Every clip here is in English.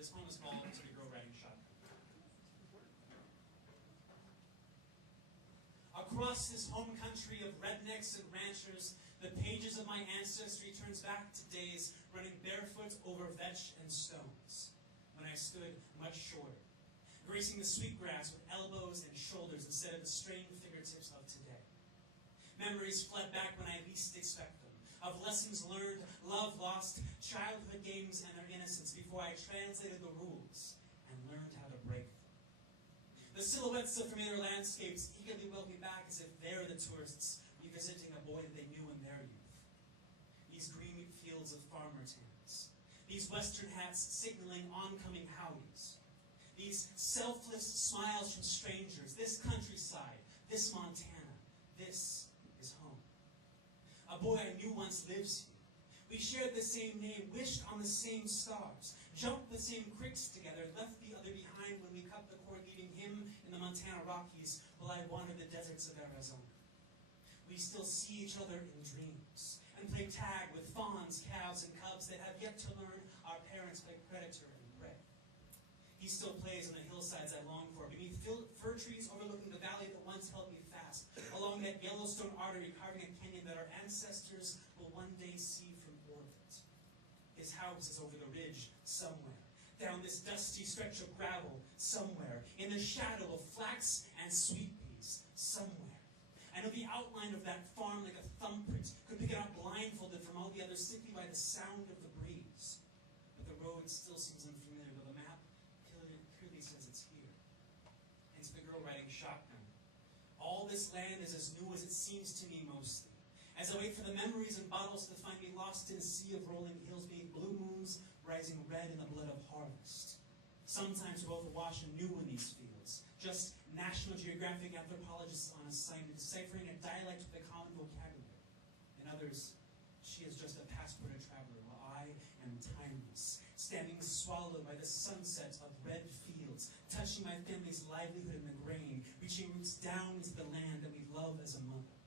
This poem is called To the Girl Riding Shotgun. Across this home country of rednecks and ranchers, the pages of my ancestry turns back to days running barefoot over vetch and stones, when I stood much shorter, gracing the sweet grass with elbows and shoulders instead of the strained fingertips of today. Memories fled back when I least expect them, of lessons learned, love lost, childhood games and their innocence before I translated the rules and learned how to break them. The silhouettes of familiar landscapes eagerly welcome me back as if they're the tourists revisiting a boy that they knew in their youth. These green fields of farmers' hands, these western hats signaling oncoming howdies, these selfless smiles from strangers, this countryside, this Montana, this is home. A boy I knew once lives here. We shared the same name, wished on the same stars, jumped the same creeks together, left the other behind when we cut the cord, leaving him in the Montana Rockies while I wandered the deserts of Arizona. We still see each other in dreams and play tag with fawns, calves, and cubs that have yet to learn our parents play predator and prey. He still plays on the hillsides I long for, beneath fir trees overlooking the valley that once held me fast, along that Yellowstone artery carving a canyon that our ancestors will one day see from orbit. His house is over the ridge somewhere, down this dusty stretch of gravel somewhere, in the shadow of flax and sweet peas somewhere. I know the outline of that farm like a thumbprint, could pick it up blindfolded from all the others simply by the sound of the breeze. But the road still seems unfamiliar, though the map clearly says it's here. It's the girl riding shotgun. All this land is as new as it seems to me mostly, as I wait for the memories and bottles to find me lost in a sea of rolling hills beneath blue moons rising red in the blood of harvest. Sometimes we're both awash and new in these fields, just National Geographic anthropologists on assignment, deciphering a dialect with a common vocabulary. In others, she is just a passported traveler, while I am timeless, standing swallowed by the sunset of red fields, touching my family's livelihood in the grain, reaching roots down into the land that we love as a mother.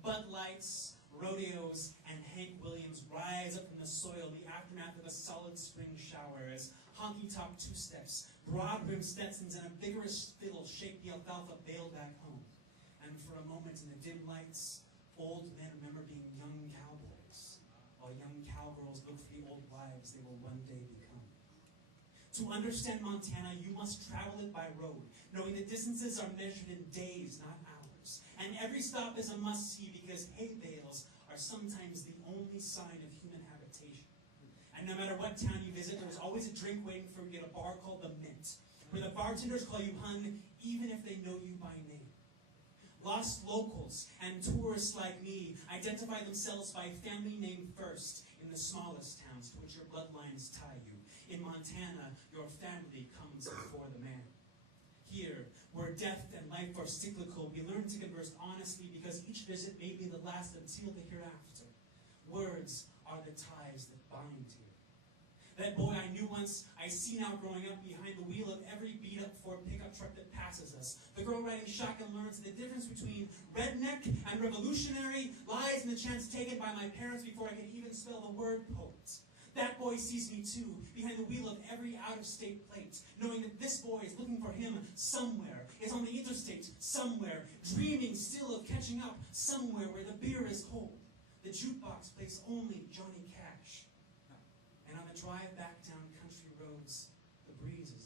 Bud Lights, rodeos, and Hank Williams rise up from the soil in the aftermath of a solid spring shower as honky-tonk two-steps, broad-brimmed Stetsons, and a vigorous fiddle shake the alfalfa bale back home. And for a moment in the dim lights, old men remember being young cowboys, while young cowgirls look for the old wives they will one day become. To understand Montana, you must travel it by road, knowing the distances are measured in days, not hours. And every stop is a must-see because hay bales are sometimes the only sign of human habitation. And no matter what town you visit, there's always a drink waiting for you at a bar called the Mint, where the bartenders call you hun, even if they know you by name. Lost locals and tourists like me identify themselves by family name first in the smallest towns to which your bloodlines tie you. In Montana, your family comes before the man. Here, where death and life are cyclical, we learn to converse honestly because each visit may be the last until the hereafter. Words are the ties that bind here. That boy I knew once, I see now growing up behind the wheel of every beat-up Ford pickup truck that passes us. The girl riding shotgun learns the difference between redneck and revolutionary lies in the chance taken by my parents before I could even spell the word poet. That boy sees me too, behind the wheel of every out-of-state plate, knowing that this boy is looking for him somewhere, is on the interstate somewhere, dreaming still of catching up somewhere where the beer is cold. The jukebox plays only Johnny Cash. And on the drive back down country roads, the breeze is